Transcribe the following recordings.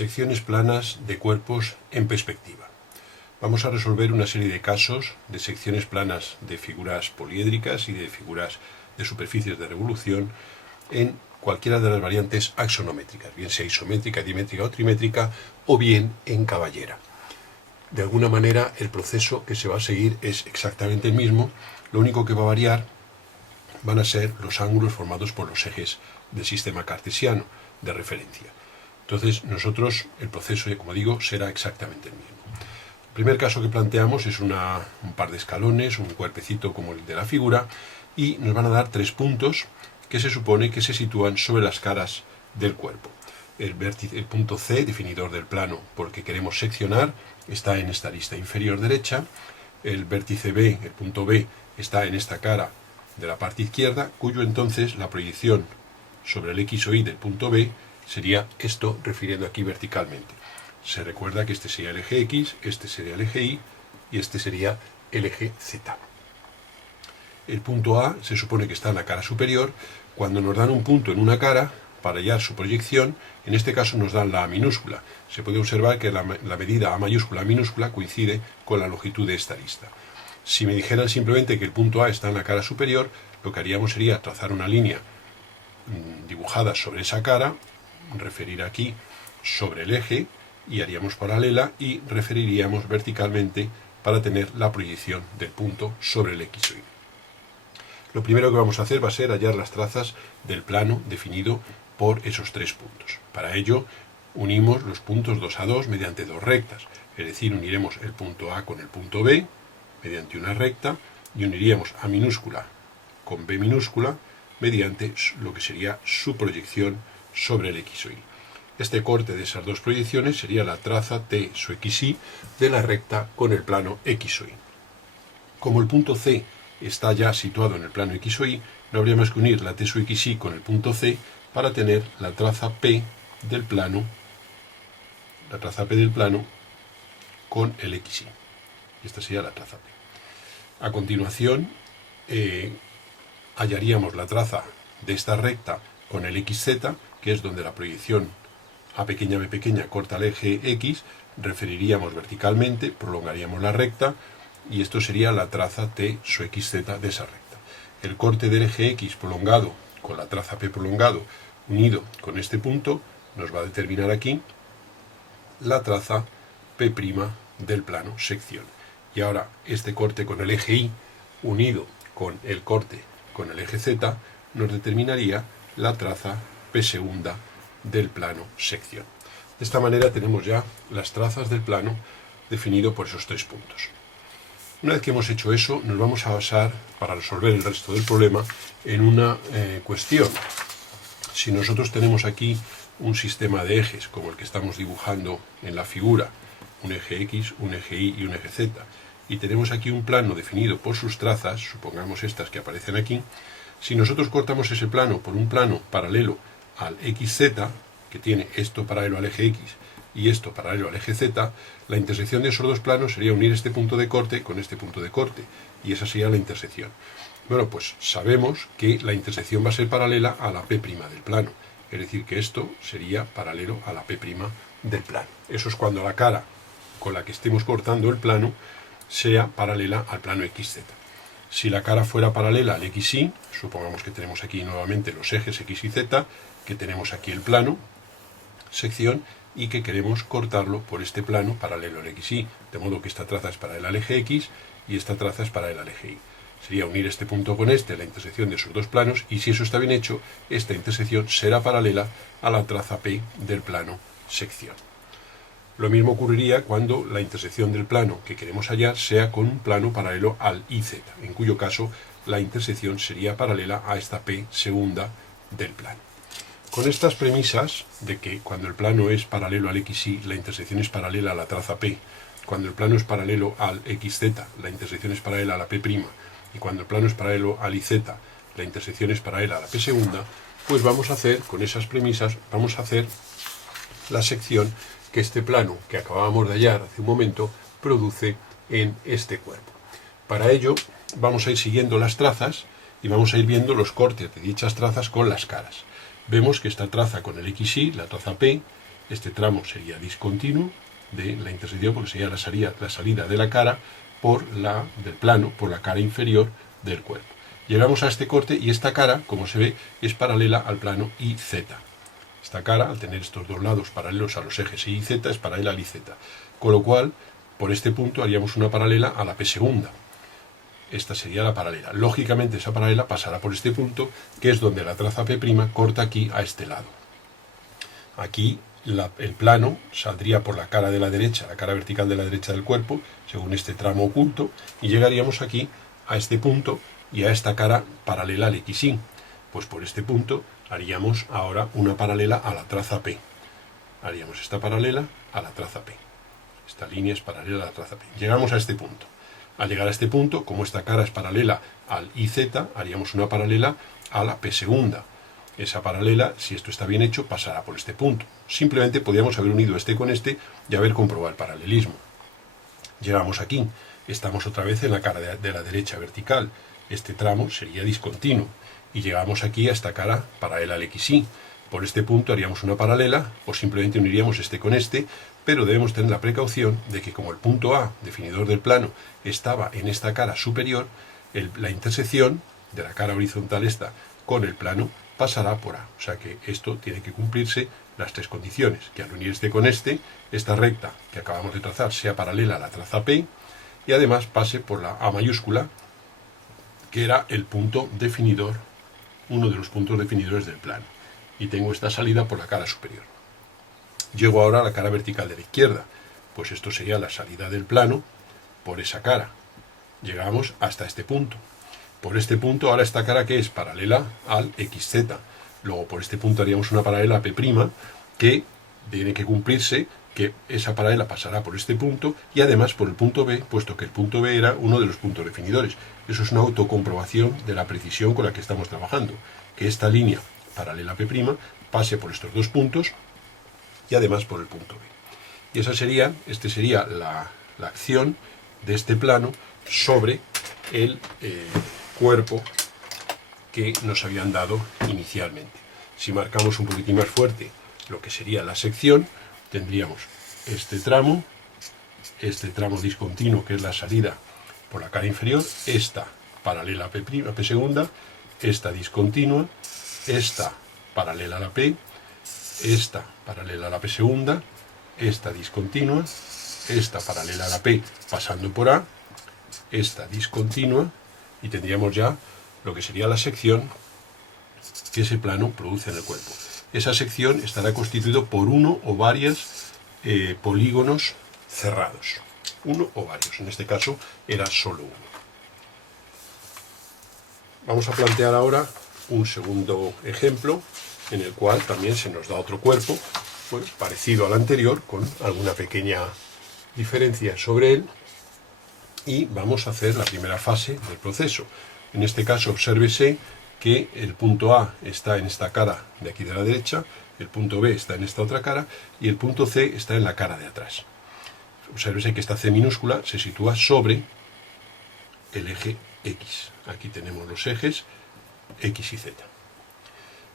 Secciones planas de cuerpos en perspectiva. Vamos a resolver una serie de casos de secciones planas de figuras poliédricas y de figuras de superficies de revolución en cualquiera de las variantes axonométricas, bien sea isométrica, dimétrica o trimétrica, o bien en caballera. De alguna manera el proceso que se va a seguir es exactamente el mismo, lo único que va a variar van a ser los ángulos formados por los ejes del sistema cartesiano de referencia. Entonces nosotros, el proceso, como digo, será exactamente el mismo. El primer caso que planteamos es un par de escalones, un cuerpecito como el de la figura, y nos van a dar 3 puntos que se supone que se sitúan sobre las caras del cuerpo. El punto C, definidor del plano porque queremos seccionar, está en esta lista inferior derecha. El vértice B, el punto B, está en esta cara de la parte izquierda, cuyo entonces la proyección sobre el X o Y del punto B sería esto, refiriendo aquí verticalmente. Se recuerda que este sería el eje X, este sería el eje Y y este sería el eje Z. El punto A se supone que está en la cara superior. Cuando nos dan un punto en una cara, para hallar su proyección, en este caso nos dan la A minúscula. Se puede observar que la medida A mayúscula minúscula coincide con la longitud de esta lista. Si me dijeran simplemente que el punto A está en la cara superior, lo que haríamos sería trazar una línea dibujada sobre esa cara, referir aquí sobre el eje y haríamos paralela y referiríamos verticalmente para tener la proyección del punto sobre el X o Y. Lo primero que vamos a hacer va a ser hallar las trazas del plano definido por esos 3 puntos. Para ello unimos los puntos 2 a 2 mediante 2 rectas, es decir, uniremos el punto A con el punto B mediante una recta y uniríamos A minúscula con B minúscula mediante lo que sería su proyección sobre el X o Y. Este corte de esas dos proyecciones sería la traza T su XY de la recta con el plano X o Y. Como el punto C está ya situado en el plano X o Y, no habría más que unir la T su XY con el punto C para tener la traza P del plano, con el XY. Esta sería la traza P. A continuación, hallaríamos la traza de esta recta con el XZ, que es donde la proyección A pequeña B pequeña corta el eje X, referiríamos verticalmente, prolongaríamos la recta, y esto sería la traza T su XZ de esa recta. El corte del eje X prolongado con la traza P prolongado unido con este punto nos va a determinar aquí la traza P' del plano sección. Y ahora este corte con el eje Y unido con el corte con el eje Z nos determinaría la traza P segunda del plano sección. De esta manera tenemos ya las trazas del plano definido por esos 3 puntos. Una vez que hemos hecho eso, nos vamos a basar, para resolver el resto del problema, en una cuestión. Si nosotros tenemos aquí un sistema de ejes, como el que estamos dibujando en la figura, un eje X, un eje Y y un eje Z, y tenemos aquí un plano definido por sus trazas, supongamos estas que aparecen aquí, si nosotros cortamos ese plano por un plano paralelo al XZ, que tiene esto paralelo al eje X y esto paralelo al eje Z, la intersección de esos dos planos sería unir este punto de corte con este punto de corte, y esa sería la intersección. Bueno, pues sabemos que la intersección va a ser paralela a la P' del plano, es decir, que esto sería paralelo a la P' del plano. Eso es cuando la cara con la que estemos cortando el plano sea paralela al plano XZ. Si la cara fuera paralela al XY, supongamos que tenemos aquí nuevamente los ejes X y Z, que tenemos aquí el plano, sección, y que queremos cortarlo por este plano paralelo al XY, de modo que esta traza es paralela al eje X y esta traza es paralela al eje Y. Sería unir este punto con este, la intersección de esos dos planos, y si eso está bien hecho, esta intersección será paralela a la traza P del plano sección. Lo mismo ocurriría cuando la intersección del plano que queremos hallar sea con un plano paralelo al IZ, en cuyo caso la intersección sería paralela a esta P segunda del plano. Con estas premisas de que cuando el plano es paralelo al XY, la intersección es paralela a la traza P, cuando el plano es paralelo al XZ, la intersección es paralela a la P', y cuando el plano es paralelo al IZ, la intersección es paralela a la P segunda, pues vamos a hacer, con esas premisas, vamos a hacer la sección que este plano que acabábamos de hallar hace un momento produce en este cuerpo. Para ello vamos a ir siguiendo las trazas y vamos a ir viendo los cortes de dichas trazas con las caras. Vemos que esta traza con el XY, la traza P, Este tramo sería discontinuo de la intersección porque sería la salida de la cara del plano por la cara inferior del cuerpo. Llegamos a este corte y esta cara, como se ve, es paralela al plano IZ. Esta cara, al tener estos dos lados paralelos a los ejes Y y Z, es paralela al IZ. Con lo cual, por este punto haríamos una paralela a la P segunda. Esta sería la paralela. Lógicamente, esa paralela pasará por este punto, que es donde la traza P' corta aquí a este lado. Aquí el plano saldría por la cara de la derecha, la cara vertical de la derecha del cuerpo, según este tramo oculto, y llegaríamos aquí a este punto y a esta cara paralela al XY. Pues por este punto haríamos ahora una paralela a la traza P. Haríamos esta paralela a la traza P. Esta línea es paralela a la traza P. Llegamos a este punto. Al llegar a este punto, como esta cara es paralela al IZ, haríamos una paralela a la P segunda. Esa paralela, si esto está bien hecho, pasará por este punto. Simplemente podríamos haber unido este con este y haber comprobado el paralelismo. Llegamos aquí. Estamos otra vez en la cara de la derecha vertical. Este tramo sería discontinuo. Y llegamos aquí a esta cara paralela al XY. Por este punto haríamos una paralela o simplemente uniríamos este con este, pero debemos tener la precaución de que como el punto A, definidor del plano, estaba en esta cara superior, la intersección de la cara horizontal esta con el plano pasará por A. O sea que esto tiene que cumplirse las tres condiciones, que al unir este con este, esta recta que acabamos de trazar sea paralela a la traza P y además pase por la A mayúscula, que era el punto definidor, uno de los puntos definidores del plano. Y tengo esta salida por la cara superior. Llego ahora a la cara vertical de la izquierda, pues esto sería la salida del plano por esa cara. Llegamos hasta este punto. Por este punto ahora esta cara que es paralela al XZ. Luego por este punto haríamos una paralela a P', que tiene que cumplirse que esa paralela pasará por este punto y además por el punto B, puesto que el punto B era uno de los puntos definidores. Eso es una autocomprobación de la precisión con la que estamos trabajando, que esta línea paralela a P' pase por estos dos puntos y además por el punto B. Y esa sería, la acción de este plano sobre el cuerpo que nos habían dado inicialmente. Si marcamos un poquitín más fuerte lo que sería la sección, tendríamos este tramo discontinuo, que es la salida por la cara inferior, esta paralela a P', a P segunda, esta discontinua, esta paralela a la P, esta paralela a la P segunda, esta discontinua, esta paralela a la P pasando por A, esta discontinua, y tendríamos ya lo que sería la sección que ese plano produce en el cuerpo. Esa sección estará constituido por uno o varios polígonos cerrados. Uno o varios, en este caso era solo uno. Vamos a plantear ahora un segundo ejemplo en el cual también se nos da otro cuerpo, pues, parecido al anterior, con alguna pequeña diferencia sobre él, y vamos a hacer la primera fase del proceso. En este caso, obsérvese que el punto A está en esta cara de aquí de la derecha, el punto B está en esta otra cara y el punto C está en la cara de atrás. Obsérvese que esta C minúscula se sitúa sobre el eje X. Aquí tenemos los ejes X y Z.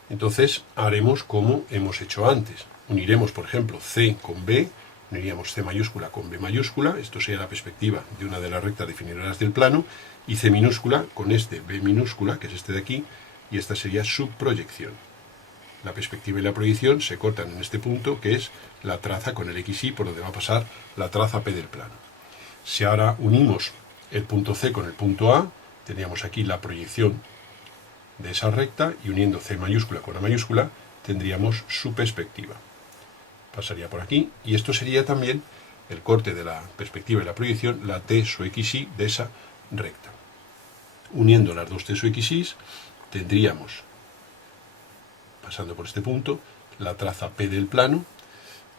Entonces haremos como hemos hecho antes. Uniremos, por ejemplo, C con B, uniríamos C mayúscula con B mayúscula, esto sería la perspectiva de una de las rectas definidoras del plano, y C minúscula con este B minúscula, que es este de aquí, y esta sería su proyección. La perspectiva y la proyección se cortan en este punto, que es la traza con el XY, por donde va a pasar la traza P del plano. Si ahora unimos el punto C con el punto A, tendríamos aquí la proyección de esa recta, y uniendo C mayúscula con A mayúscula, tendríamos su perspectiva. Pasaría por aquí, y esto sería también el corte de la perspectiva y la proyección, la T su XY de esa recta. Uniendo las dos T su XY, tendríamos, pasando por este punto, la traza P del plano,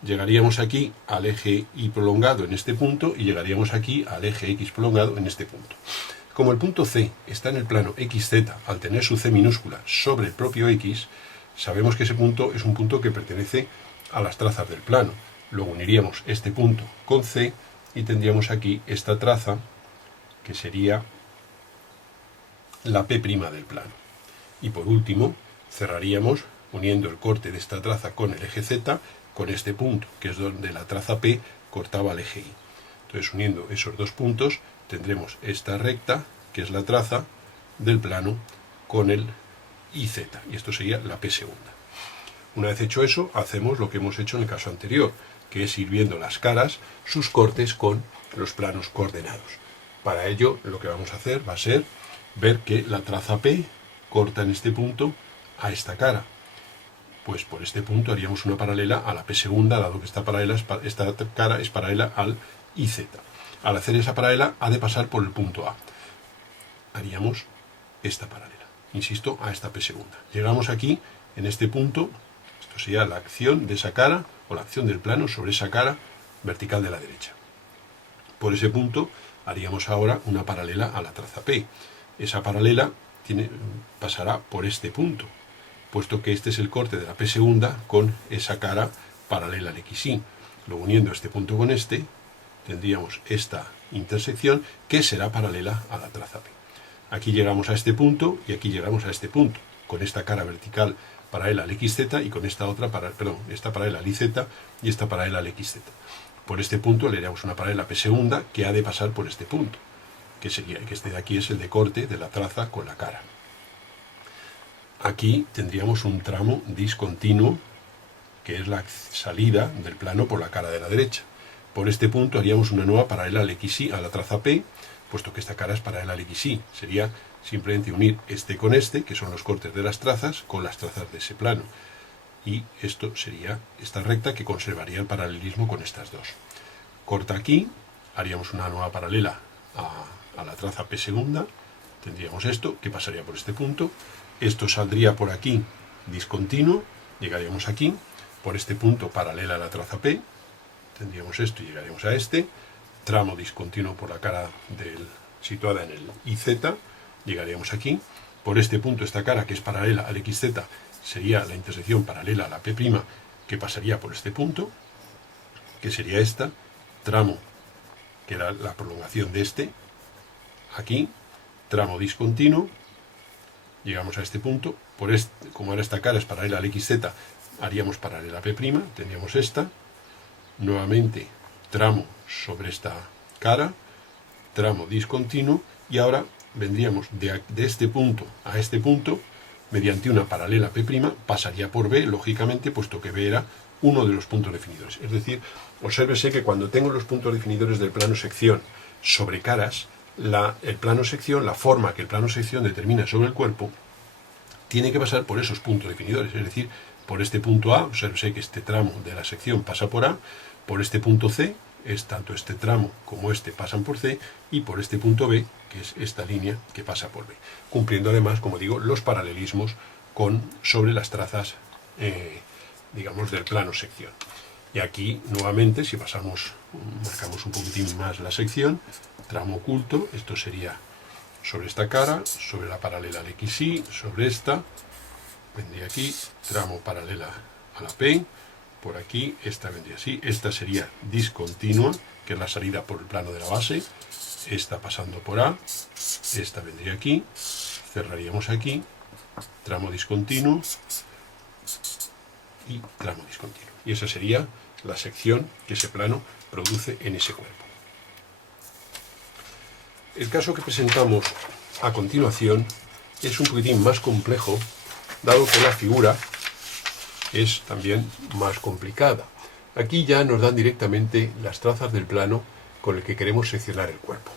llegaríamos aquí al eje Y prolongado en este punto y llegaríamos aquí al eje X prolongado en este punto. Como el punto C está en el plano XZ, al tener su C minúscula sobre el propio X, sabemos que ese punto es un punto que pertenece a las trazas del plano. Luego uniríamos este punto con C y tendríamos aquí esta traza que sería la P' del plano. Y por último cerraríamos uniendo el corte de esta traza con el eje Z con este punto, que es donde la traza P cortaba el eje Y. Entonces, uniendo esos dos puntos, tendremos esta recta, que es la traza del plano, con el IZ, y esto sería la P segunda. Una vez hecho eso, hacemos lo que hemos hecho en el caso anterior, que es ir viendo las caras, sus cortes con los planos coordenados. Para ello, lo que vamos a hacer va a ser ver que la traza P corta en este punto a esta cara. Pues por este punto haríamos una paralela a la P segunda, dado que esta cara es paralela al IZ. Al hacer esa paralela, ha de pasar por el punto A. Haríamos esta paralela, insisto, a esta P segunda. Llegamos aquí, en este punto, esto sería la acción de esa cara, o la acción del plano sobre esa cara vertical de la derecha. Por ese punto haríamos ahora una paralela a la traza P. Esa paralela pasará por este punto, puesto que este es el corte de la P segunda con esa cara paralela al XY. Luego, uniendo este punto con este, tendríamos esta intersección que será paralela a la traza P. Aquí llegamos a este punto y aquí llegamos a este punto, con esta cara vertical paralela al XZ y con esta otra, esta paralela al IZ y esta paralela al XZ. Por este punto le haríamos una paralela P segunda que ha de pasar por este punto, que sería que este de aquí es el de corte de la traza con la cara. Aquí tendríamos un tramo discontinuo, que es la salida del plano por la cara de la derecha. Por este punto haríamos una nueva paralela al XY, a la traza P, puesto que esta cara es paralela al XY. Sería simplemente unir este con este, que son los cortes de las trazas, con las trazas de ese plano. Y esto sería esta recta que conservaría el paralelismo con estas dos. Corta aquí, haríamos una nueva paralela a la traza P segunda, tendríamos esto, que pasaría por este punto. Esto saldría por aquí discontinuo, llegaríamos aquí, por este punto paralela a la traza P, tendríamos esto y llegaríamos a este, tramo discontinuo por la cara situada en el IZ, llegaríamos aquí, por este punto esta cara que es paralela al XZ sería la intersección paralela a la P', que pasaría por este punto, que sería esta, tramo, que era la prolongación de este, aquí, tramo discontinuo, llegamos a este punto, como ahora esta cara es paralela al XZ, haríamos paralela a P', tendríamos esta, nuevamente tramo sobre esta cara, tramo discontinuo, y ahora vendríamos de este punto a este punto, mediante una paralela P', pasaría por B, lógicamente, puesto que B era uno de los puntos definidores. Es decir, obsérvese que cuando tengo los puntos definidores del plano sección sobre caras, el plano sección, la forma que el plano sección determina sobre el cuerpo, tiene que pasar por esos puntos definidores, es decir, por este punto A, obsérvese que este tramo de la sección pasa por A, por este punto C, es tanto este tramo como este pasan por C, y por este punto B, que es esta línea que pasa por B, cumpliendo además, como digo, los paralelismos sobre las trazas, digamos, del plano sección. Y aquí, nuevamente, si marcamos un poquitín más la sección, tramo oculto, esto sería sobre esta cara, sobre la paralela al XY, sobre esta, vendría aquí, tramo paralela a la P, por aquí, esta vendría así, esta sería discontinua, que es la salida por el plano de la base, esta pasando por A, esta vendría aquí, cerraríamos aquí, tramo discontinuo y tramo discontinuo. Y esa sería la sección que ese plano produce en ese cuerpo. El caso que presentamos a continuación es un poquitín más complejo, dado que la figura es también más complicada. Aquí ya nos dan directamente las trazas del plano con el que queremos seccionar el cuerpo.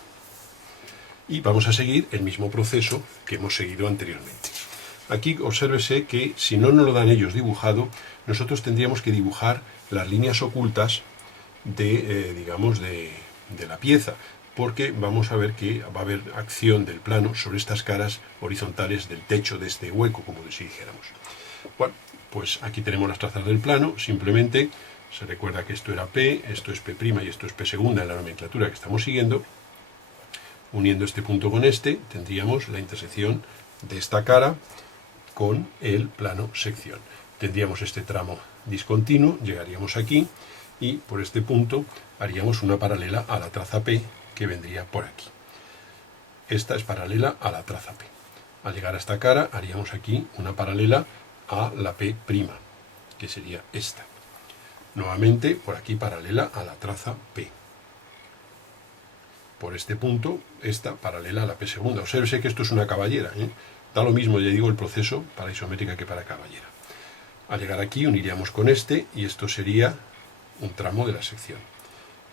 Y vamos a seguir el mismo proceso que hemos seguido anteriormente. Aquí obsérvese que si no nos lo dan ellos dibujado, nosotros tendríamos que dibujar las líneas ocultas de la pieza, porque vamos a ver que va a haber acción del plano sobre estas caras horizontales del techo de este hueco, como si dijéramos. Bueno, pues aquí tenemos las trazas del plano, simplemente se recuerda que esto era P, esto es P' y esto es P segunda en la nomenclatura que estamos siguiendo. Uniendo este punto con este, tendríamos la intersección de esta cara con el plano sección. Tendríamos este tramo discontinuo, llegaríamos aquí y por este punto haríamos una paralela a la traza P que vendría por aquí. Esta es paralela a la traza P. Al llegar a esta cara haríamos aquí una paralela a la P', que sería esta. Nuevamente, por aquí paralela a la traza P. Por este punto, esta paralela a la P segunda. Obsérvese que esto es una caballera, ¿eh? Da lo mismo, ya digo, el proceso para isométrica que para caballera. Al llegar aquí, uniríamos con este, y esto sería un tramo de la sección.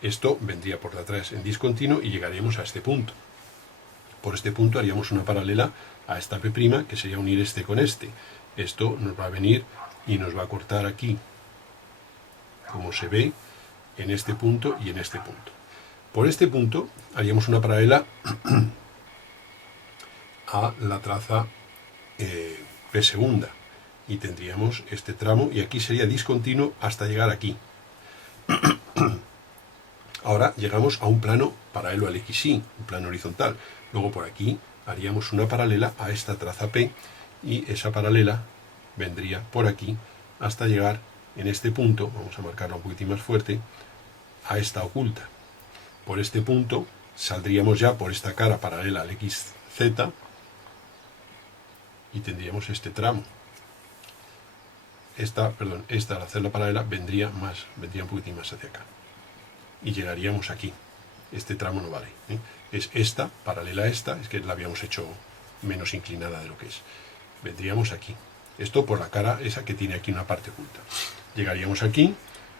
Esto vendría por detrás en discontinuo y llegaríamos a este punto. Por este punto haríamos una paralela a esta P', que sería unir este con este. Esto nos va a venir y nos va a cortar aquí, como se ve, en este punto y en este punto. Por este punto haríamos una paralela a la traza P segunda y tendríamos este tramo y aquí sería discontinuo hasta llegar aquí. Ahora llegamos a un plano paralelo al XY, un plano horizontal. Luego por aquí haríamos una paralela a esta traza P y esa paralela vendría por aquí hasta llegar en este punto, vamos a marcarlo un poquitín más fuerte, a esta oculta. Por este punto saldríamos ya por esta cara paralela al XZ y tendríamos este tramo. Esta al hacerla paralela vendría un poquitín más hacia acá. Y llegaríamos aquí. Este tramo no vale, ¿eh? Es esta, paralela a esta, es que la habíamos hecho menos inclinada de lo que es. Vendríamos aquí. Esto por la cara esa que tiene aquí una parte oculta. Llegaríamos aquí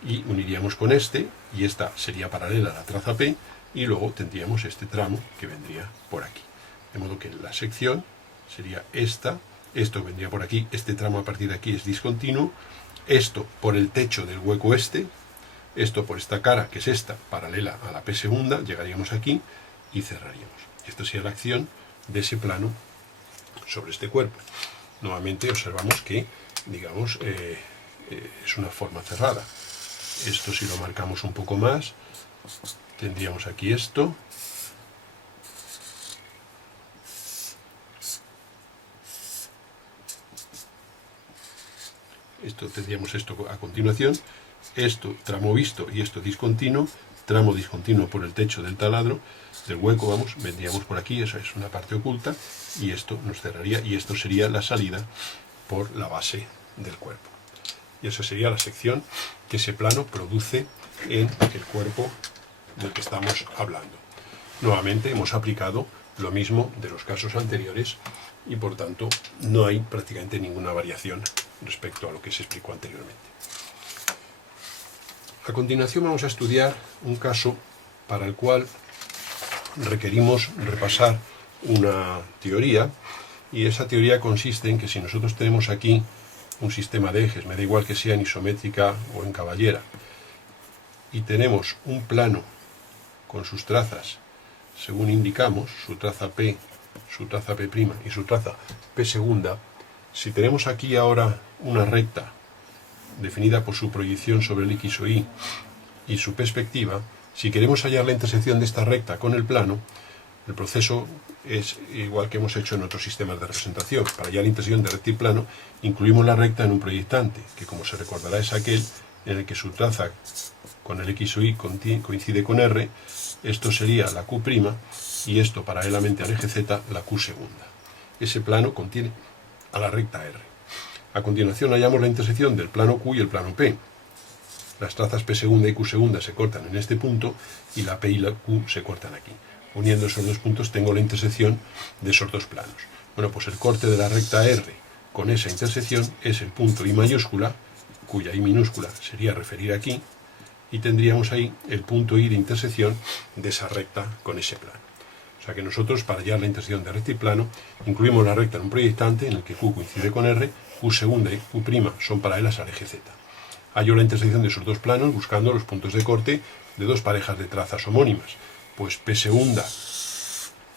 y uniríamos con este, y esta sería paralela a la traza P, y luego tendríamos este tramo que vendría por aquí. De modo que la sección sería esta, esto vendría por aquí, este tramo a partir de aquí es discontinuo, esto por el techo del hueco este, esto por esta cara, que es esta, paralela a la P segunda, llegaríamos aquí y cerraríamos. Esta sería la acción de ese plano sobre este cuerpo. Nuevamente observamos que, digamos, es una forma cerrada. Esto si lo marcamos un poco más, tendríamos aquí esto. Tendríamos esto a continuación. Esto tramo visto y esto discontinuo, tramo discontinuo por el techo del taladro, del hueco, vamos, vendríamos por aquí, esa es una parte oculta, y esto nos cerraría, y esto sería la salida por la base del cuerpo. Y esa sería la sección que ese plano produce en el cuerpo del que estamos hablando. Nuevamente hemos aplicado lo mismo de los casos anteriores y por tanto no hay prácticamente ninguna variación respecto a lo que se explicó anteriormente. A continuación vamos a estudiar un caso para el cual requerimos repasar una teoría, y esa teoría consiste en que si nosotros tenemos aquí un sistema de ejes, me da igual que sea en isométrica o en caballera, y tenemos un plano con sus trazas según indicamos, su traza P', y su traza P segunda, si tenemos aquí ahora una recta definida por su proyección sobre el X o Y y su perspectiva, si queremos hallar la intersección de esta recta con el plano, el proceso es igual que hemos hecho en otros sistemas de representación. Para hallar la intersección de recta y plano, incluimos la recta en un proyectante, que como se recordará es aquel en el que su traza con el X o Y coincide con R. Esto sería la Q', y esto paralelamente al eje Z, la Q segunda. Ese plano contiene a la recta R. A continuación hallamos la intersección del plano Q y el plano P. Las trazas P segunda y Q segunda se cortan en este punto y la P y la Q se cortan aquí. Uniendo esos dos puntos tengo la intersección de esos dos planos. Bueno, pues el corte de la recta R con esa intersección es el punto I mayúscula, cuya I minúscula sería referir aquí, y tendríamos ahí el punto I de intersección de esa recta con ese plano. O sea que nosotros, para hallar la intersección de recta y plano, incluimos la recta en un proyectante en el que Q coincide con R, Q segunda y Q' son paralelas al eje Z. Hallo la intersección de esos dos planos buscando los puntos de corte de dos parejas de trazas homónimas. Pues P segunda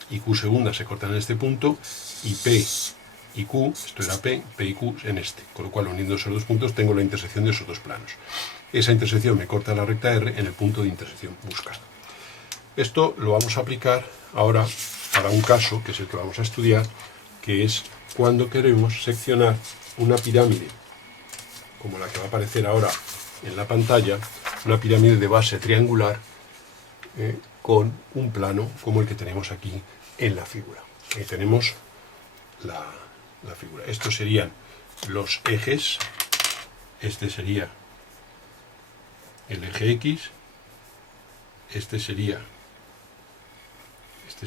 y Q segunda se cortan en este punto, y P y Q, esto era P y Q en este. Con lo cual, uniendo esos dos puntos, tengo la intersección de esos dos planos. Esa intersección me corta la recta R en el punto de intersección buscado. Esto lo vamos a aplicar ahora para un caso, que es el que vamos a estudiar, que es cuando queremos seccionar una pirámide, como la que va a aparecer ahora en la pantalla, una pirámide de base triangular, con un plano como el que tenemos aquí en la figura. Aquí tenemos la figura. Estos serían los ejes, este sería el eje X, este sería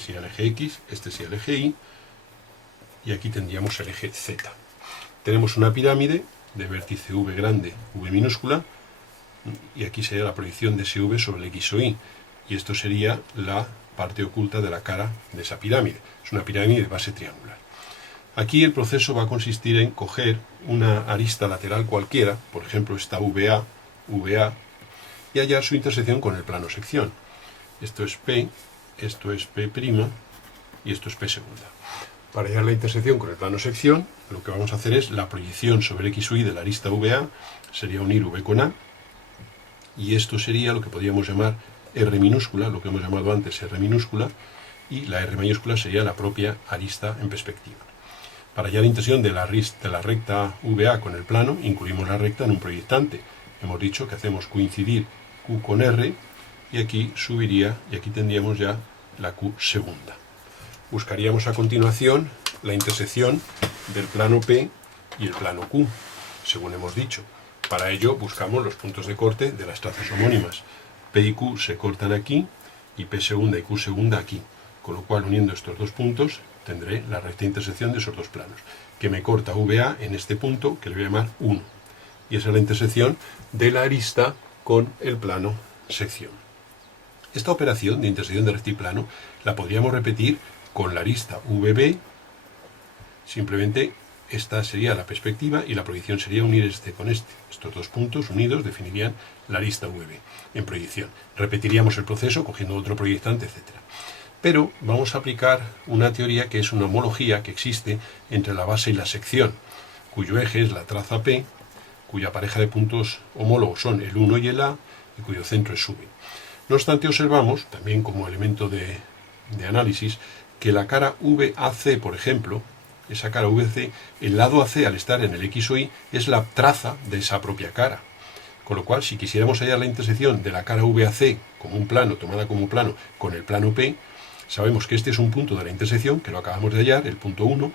el eje X, este sería el eje Y, y aquí tendríamos el eje Z. Tenemos una pirámide de vértice V grande, V minúscula, y aquí sería la proyección de ese V sobre el X o Y, y esto sería la parte oculta de la cara de esa pirámide. Es una pirámide de base triangular. Aquí el proceso va a consistir en coger una arista lateral cualquiera, por ejemplo esta VA, y hallar su intersección con el plano sección. Esto es P, esto es P' y esto es P segunda. Para hallar la intersección con el plano sección, lo que vamos a hacer es la proyección sobre X o Y de la arista VA, sería unir V con A, y esto sería lo que podríamos llamar R minúscula, lo que hemos llamado antes R minúscula, y la R mayúscula sería la propia arista en perspectiva. Para hallar la intersección de la recta VA con el plano, incluimos la recta en un proyectante. Hemos dicho que hacemos coincidir Q con R, y aquí subiría, y aquí tendríamos ya la Q segunda. Buscaríamos a continuación la intersección del plano P y el plano Q, según hemos dicho. Para ello buscamos los puntos de corte de las trazas homónimas. P y Q se cortan aquí, y P segunda y Q segunda aquí, con lo cual uniendo estos dos puntos tendré la recta intersección de esos dos planos, que me corta VA en este punto, que le voy a llamar 1. Y esa es la intersección de la arista con el plano sección. Esta operación de intersección de rectiplano la podríamos repetir con la arista VB, simplemente esta sería la perspectiva y la proyección sería unir este con este. Estos dos puntos unidos definirían la arista VB en proyección. Repetiríamos el proceso cogiendo otro proyectante, etc. Pero vamos a aplicar una teoría que es una homología que existe entre la base y la sección, cuyo eje es la traza P, cuya pareja de puntos homólogos son el 1 y el A, y cuyo centro es V. No obstante, observamos, también como elemento de análisis, que la cara VAC, por ejemplo, esa cara VC, el lado AC al estar en el X o Y es la traza de esa propia cara. Con lo cual, si quisiéramos hallar la intersección de la cara VAC como un plano, tomada como plano, con el plano P, sabemos que este es un punto de la intersección, que lo acabamos de hallar, el punto 1,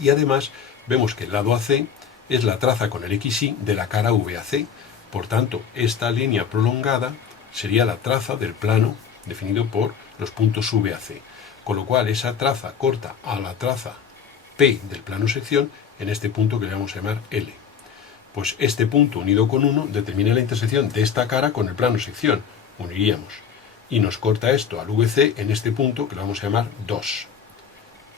y además vemos que el lado AC es la traza con el XY de la cara VAC. Por tanto, esta línea prolongada sería la traza del plano definido por los puntos VAC. Con lo cual, esa traza corta a la traza P del plano sección en este punto que le vamos a llamar L. Pues este punto unido con 1 determina la intersección de esta cara con el plano sección. Uniríamos. Y nos corta esto al VC en este punto que lo vamos a llamar 2.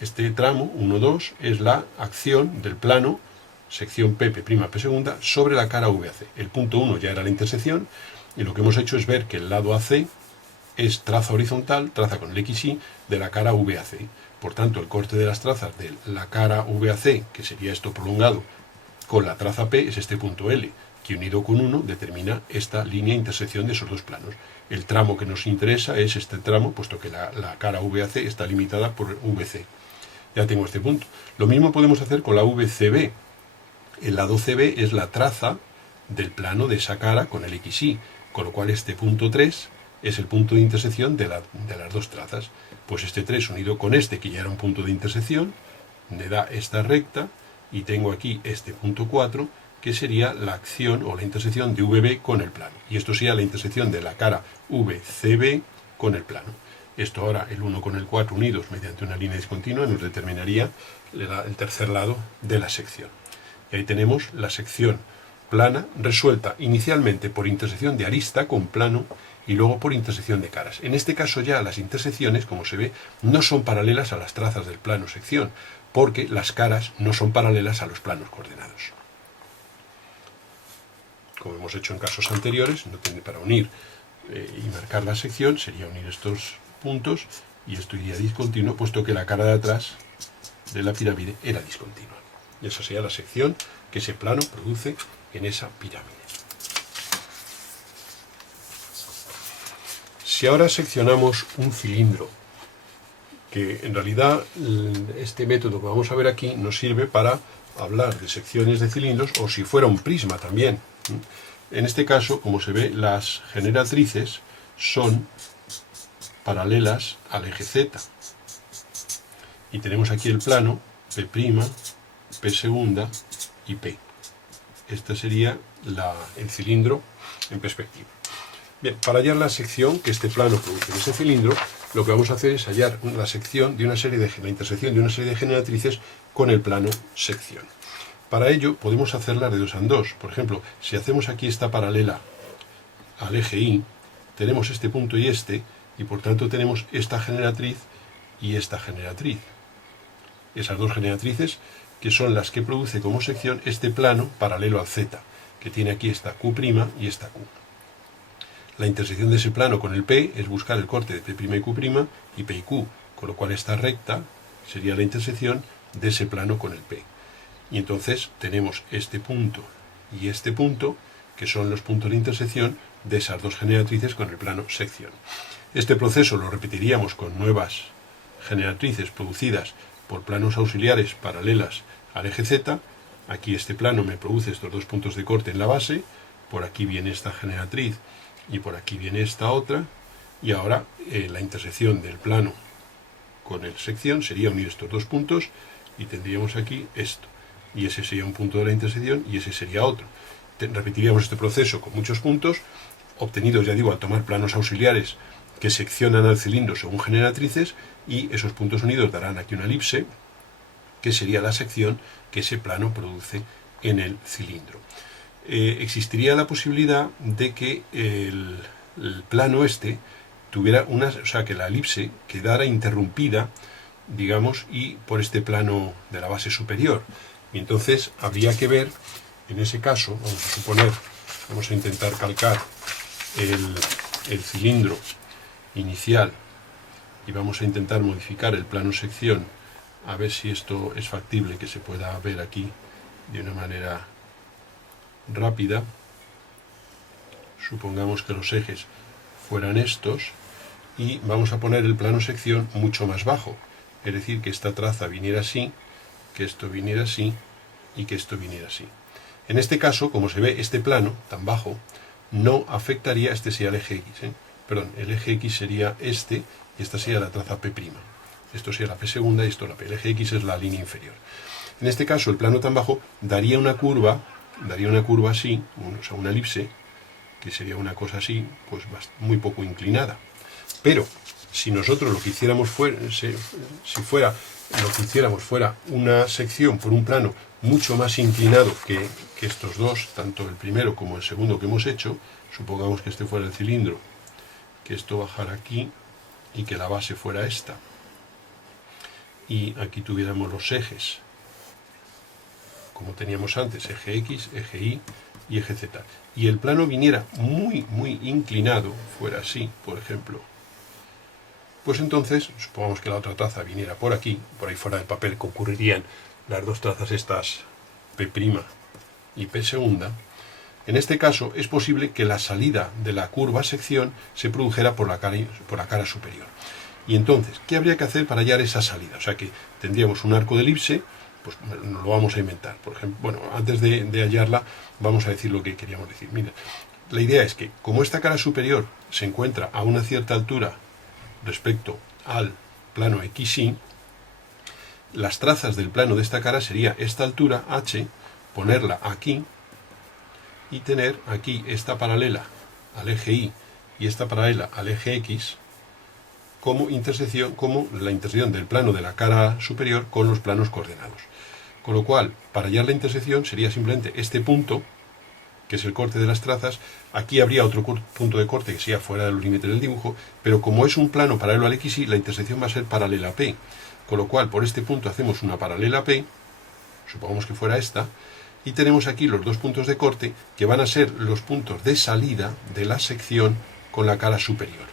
Este tramo, 1, 2, es la acción del plano sección P, P' segunda, sobre la cara VAC. El punto 1 ya era la intersección, y lo que hemos hecho es ver que el lado AC es traza horizontal, traza con el XY, de la cara VAC. Por tanto, el corte de las trazas de la cara VAC, que sería esto prolongado, con la traza P, es este punto L, que unido con 1 determina esta línea de intersección de esos dos planos. El tramo que nos interesa es este tramo, puesto que la cara VAC está limitada por VC. Ya tengo este punto. Lo mismo podemos hacer con la VCB. El lado CB es la traza del plano de esa cara con el XY, con lo cual este punto 3 es el punto de intersección de las dos trazas. Pues este 3 unido con este, que ya era un punto de intersección, me da esta recta, y tengo aquí este punto 4, que sería la acción o la intersección de VB con el plano. Y esto sería la intersección de la cara VCB con el plano. Esto ahora, el 1 con el 4 unidos mediante una línea discontinua, nos determinaría el tercer lado de la sección. Y ahí tenemos la sección plana resuelta inicialmente por intersección de arista con plano y luego por intersección de caras. En este caso ya las intersecciones, como se ve, no son paralelas a las trazas del plano sección, porque las caras no son paralelas a los planos coordenados. Como hemos hecho en casos anteriores, para unir y marcar la sección sería unir estos puntos, y esto iría discontinuo, puesto que la cara de atrás de la pirámide era discontinua. Y esa sería la sección que ese plano produce en esa pirámide. Si ahora seccionamos un cilindro, que en realidad este método que vamos a ver aquí nos sirve para hablar de secciones de cilindros, o si fuera un prisma también. En este caso, como se ve, las generatrices son paralelas al eje Z. Y tenemos aquí el plano P', P segunda y P. Este sería el cilindro en perspectiva. Bien, para hallar la sección que este plano produce en ese cilindro, lo que vamos a hacer es hallar la sección de la intersección de una serie de generatrices con el plano sección. Para ello podemos hacerla de dos en dos. Por ejemplo, si hacemos aquí esta paralela al eje Y, tenemos este punto y por tanto tenemos esta generatriz y esta generatriz. Esas dos generatrices que son las que produce como sección este plano paralelo al Z, que tiene aquí esta Q' y esta Q. La intersección de ese plano con el P es buscar el corte de P' y Q' y P y Q, con lo cual esta recta sería la intersección de ese plano con el P. Y entonces tenemos este punto y este punto, que son los puntos de intersección de esas dos generatrices con el plano sección. Este proceso lo repetiríamos con nuevas generatrices producidas por planos auxiliares paralelas al eje Z. Aquí este plano me produce estos dos puntos de corte en la base, por aquí viene esta generatriz y por aquí viene esta otra, y ahora la intersección del plano con el sección sería unir estos dos puntos y tendríamos aquí esto, y ese sería un punto de la intersección y ese sería otro. Repetiríamos este proceso con muchos puntos, obtenidos, ya digo, al tomar planos auxiliares que seccionan al cilindro según generatrices, y esos puntos unidos darán aquí una elipse, que sería la sección que ese plano produce en el cilindro. Existiría la posibilidad de que el plano tuviera que la elipse quedara interrumpida, digamos, y por este plano de la base superior. Y entonces habría que ver, en ese caso, vamos a intentar calcar el cilindro inicial y vamos a intentar modificar el plano sección, a ver si esto es factible que se pueda ver aquí de una manera rápida. Supongamos que los ejes fueran estos y vamos a poner el plano sección mucho más bajo, es decir, que esta traza viniera así, que esto viniera así y que esto viniera así. En este caso, como se ve, este plano tan bajo no afectaría, este sería el eje X, perdón, el eje X sería este y esta sería la traza P'. Esto sería la P segunda y esto la P. El eje X es la línea inferior. En este caso, el plano tan bajo daría una curva así, o sea, una elipse, que sería una cosa así, pues muy poco inclinada. Pero si nosotros lo que hiciéramos fuera una sección por un plano mucho más inclinado que estos dos, tanto el primero como el segundo que hemos hecho, supongamos que este fuera el cilindro, que esto bajara aquí y que la base fuera esta, y aquí tuviéramos los ejes como teníamos antes, eje X, eje Y y eje Z, y el plano viniera muy inclinado, fuera así, por ejemplo, pues entonces, supongamos que la otra traza viniera por aquí, por ahí fuera del papel concurrirían las dos trazas estas P' y P segunda. En este caso es posible que la salida de la curva sección se produjera por la cara superior. Y entonces, ¿qué habría que hacer para hallar esa salida? O sea que tendríamos un arco de elipse, pues nos lo vamos a inventar. Por ejemplo, bueno, antes de hallarla, vamos a decir lo que queríamos decir. Mira, la idea es que como esta cara superior se encuentra a una cierta altura respecto al plano XY, las trazas del plano de esta cara sería esta altura, H, ponerla aquí y tener aquí esta paralela al eje Y y esta paralela al eje X como la intersección del plano de la cara superior con los planos coordenados. Con lo cual, para hallar la intersección sería simplemente este punto, que es el corte de las trazas. Aquí habría otro punto de corte que sería fuera de los límites del dibujo, pero como es un plano paralelo al XY, la intersección va a ser paralela a P. Con lo cual, por este punto hacemos una paralela a P, supongamos que fuera esta, y tenemos aquí los dos puntos de corte que van a ser los puntos de salida de la sección con la cara superior.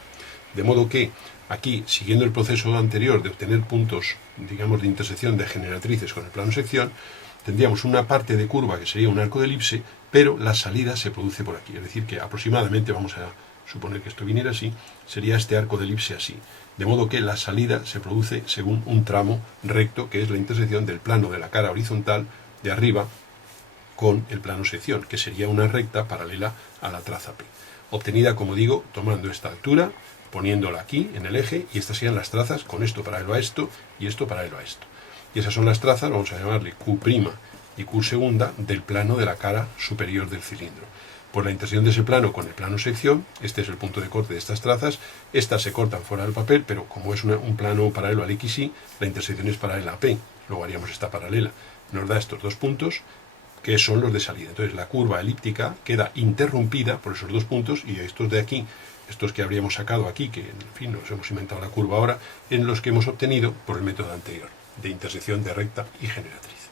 De modo que aquí, siguiendo el proceso anterior de obtener puntos, digamos, de intersección de generatrices con el plano sección, tendríamos una parte de curva que sería un arco de elipse, pero la salida se produce por aquí. Es decir, que aproximadamente, vamos a suponer que esto viniera así, sería este arco de elipse así. De modo que la salida se produce según un tramo recto, que es la intersección del plano de la cara horizontal de arriba con el plano sección, que sería una recta paralela a la traza P. Obtenida, como digo, tomando esta altura, poniéndola aquí en el eje, y estas serían las trazas con esto paralelo a esto y esto paralelo a esto. Y esas son las trazas, vamos a llamarle Q' y Q segunda, del plano de la cara superior del cilindro. Pues la intersección de ese plano con el plano sección, este es el punto de corte de estas trazas, estas se cortan fuera del papel, pero como es un plano paralelo al XY, la intersección es paralela a P, luego haríamos esta paralela, nos da estos dos puntos, que son los de salida. Entonces la curva elíptica queda interrumpida por esos dos puntos, y estos de aquí, estos que habríamos sacado aquí, que en fin nos hemos inventado la curva ahora, en los que hemos obtenido por el método anterior, de intersección de recta y generatriz.